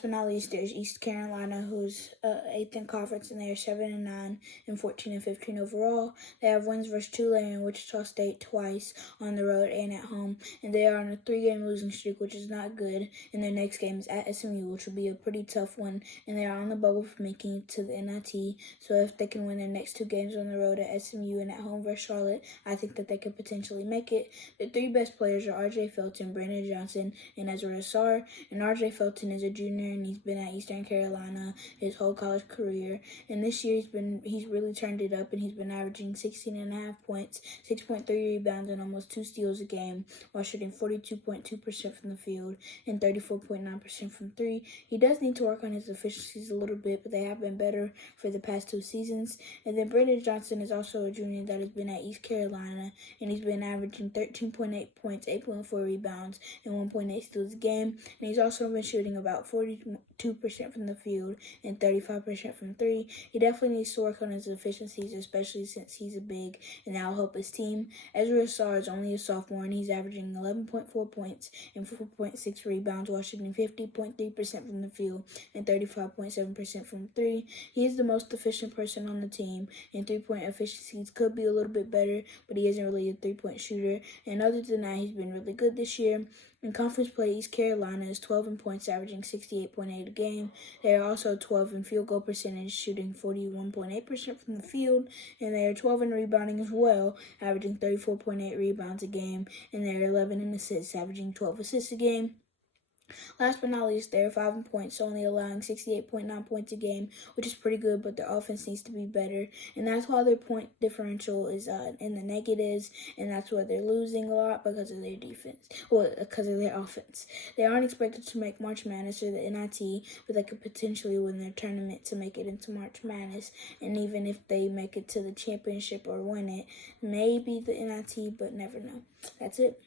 But not least, there's East Carolina, who's 8th in conference, and they are 7-9 and 14-15 overall. They have wins versus Tulane and Wichita State twice on the road and at home, and they are on a 3-game losing streak, which is not good. And their next game is at SMU, which will be a pretty tough one, and they are on the bubble for making it to the NIT. So if they can win their next 2 games on the road at SMU and at home versus Charlotte, I think that they could potentially make it. The 3 best players are R.J. Felton, Brandon Johnson, and Ezra Asar. And R.J. Felton is a junior, and he's been at Eastern Carolina his whole college career. And this year he's really turned it up, and he's been averaging 16.5 points, 6.3 rebounds, and almost 2 steals a game, while shooting 42.2% from the field and 34.9% from 3. He does need to work on his efficiencies a little bit, but they have been better for the past 2 seasons. And then Brandon Johnson is also a junior that has been at East Carolina, and he's been averaging 13.8 points, 8.4 rebounds, and 1.8 steals a game. And he's also been shooting about 42% from the field and 35% from 3. He definitely needs to work on his efficiencies, especially since he's a big, and that'll help his team. Ezra Asar is only a sophomore, and he's averaging 11.4 points and 4.6 rebounds while shooting 50.3% from the field and 35.7% from 3. He is the most efficient person on the team, and 3-point efficiencies could be a little bit better, but he isn't really a 3-point shooter. And other than that, he's been really good this year. In conference play, East Carolina is 12 in points, averaging 68.8 a game. They are also 12 in field goal percentage, shooting 41.8% from the field. And they are 12 in rebounding as well, averaging 34.8 rebounds a game. And they are 11 in assists, averaging 12 assists a game. Last but not least, they're 5 in points, only allowing 68.9 points a game, which is pretty good, but their offense needs to be better. And that's why their point differential is in the negatives, and that's why they're losing a lot because of their defense, well, because of their offense. They aren't expected to make March Madness or the NIT, but they could potentially win their tournament to make it into March Madness. And even if they make it to the championship or win it, maybe the NIT, but never know. That's it.